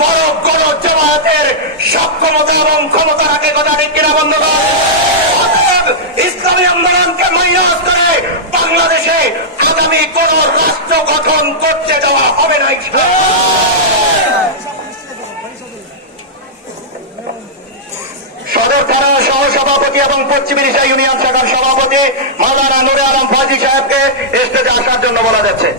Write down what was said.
বড় কোন জামায়াতের সক্ষমতা এবং ক্ষমতা রাখে, কথা ঠিক কিনা বন্ধুগণ? ইসলামী আন্দোলনকে মাইনাস করে বাংলাদেশে আগামী কোন রাষ্ট্র গঠন করতে দেওয়া হবে না। সদর থানা সহ সভাপতি এবং পশ্চিম এশিয়া ইউনিয়ন শাখার সভাপতি মাওলানা নুরে আলম ফাজি সাহেবকে স্টেজে আসার জন্য বলা যাচ্ছে।